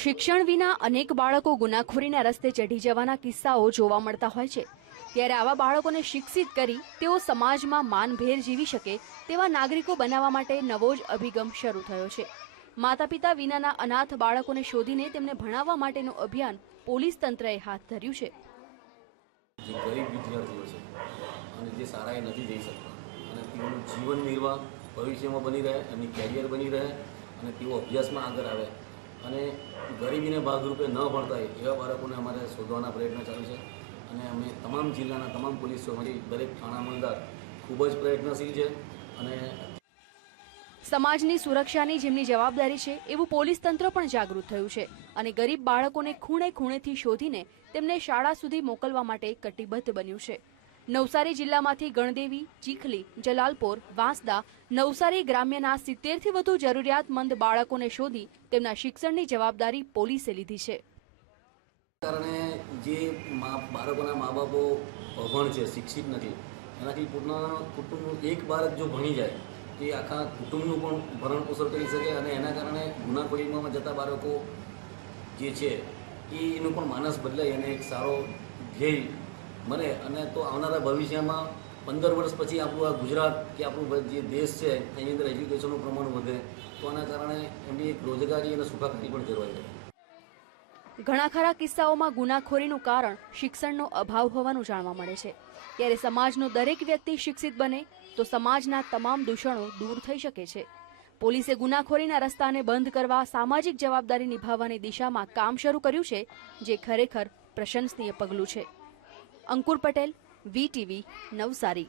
શિક્ષણ વિના અનેક બાળકો ગુનાખોરીના રસ્તે ચઢી જવાના કિસ્સાઓ જોવા મળતા હોય છે. ત્યારે આવા બાળકોને શિક્ષિત કરી તેઓ સમાજમાં માનભેર જીવી શકે તેવા નાગરિકો બનાવવા માટે નવો જ અભિગમ શરૂ થયો છે. માતા પિતા વિનાના અનાથ બાળકોને શોધીને તેમને ભણાવવા માટેનું અભિયાન પોલીસ તંત્રએ હાથ ધર્યું છે. જે ગરીબ વિદ્યાર્થીઓ છે અને જે શાળાએ નથી જઈ શકતા અને તેઓનું જીવન નિર્વાહ ભવિષ્યમાં બની રહે, એમની કેરિયર બની રહે અને તેઓ અભ્યાસમાં આગળ આવે અને ગરીબીને ભાગરૂપે ન ભણતા હોય એવા બાળકોને અમારે શોધવાના પ્રયત્ન ચાલુ છે. અને અમે તમામ જિલ્લાના તમામ પોલીસો અમારી દરેક થાણા અમલદાર ખૂબ જ પ્રયત્નશીલ છે અને સમાજની સુરક્ષાની જેમની જવાબદારી છે, એવું પોલીસ તંત્ર પણ જાગૃત થયું છે અને ગરીબ બાળકોને ખૂણે ખૂણેથી શોધીને તેમને શાળા સુધી મોકલવા માટે કટિબદ્ધ બન્યું છે. નવસારી જિલ્લામાંથી ગણદેવી, ચીખલી, જલાલપોર, વાંસદા, નવસારી ગ્રામ્યના સિત્તેરથી વધુ જરૂરિયાતમંદ બાળકોને શોધી તેમના શિક્ષણની જવાબદારી પોલીસે લીધી છે. કારણે જે બાળકોના મા બાપો અભણ છે, શિક્ષિત નથી, એનાથી પૂર્ણ કુટુંબનું એક બાળક જો ભણી જાય, તો આખા કુટુંબનું પણ ભરણ પોષણ કરી શકે અને એના કારણે ગુનાખોરીમાં જતા બાળકો જે છે એનું પણ માનસ બદલાય અને એક સારો ધ્યેય મળે અને તો આવનારા ભવિષ્યમાં પંદર વર્ષ પછી આપણું આ ગુજરાત કે આપણું જે દેશ છે, એની અંદર એજ્યુકેશનનું પ્રમાણ વધે, તો આના કારણે એમની એક રોજગારી અને સુખાકારી પણ જળવાઈ રહે. ઘણા ખરા કિસ્સાઓમાં ગુનાખોરીનું કારણ શિક્ષણનો અભાવ હોવાનું જાણવા મળે છે. ત્યારે સમાજનો દરેક વ્યક્તિ શિક્ષિત બને, તો સમાજના તમામ દૂષણો દૂર થઈ શકે છે. પોલીસે ગુનાખોરીના રસ્તાને બંધ કરવા સામાજિક જવાબદારી નિભાવવાની દિશામાં કામ શરૂ કર્યું છે, જે ખરેખર પ્રશંસનીય પગલું છે. અંકુર પટેલ વીટીવી નવસારી.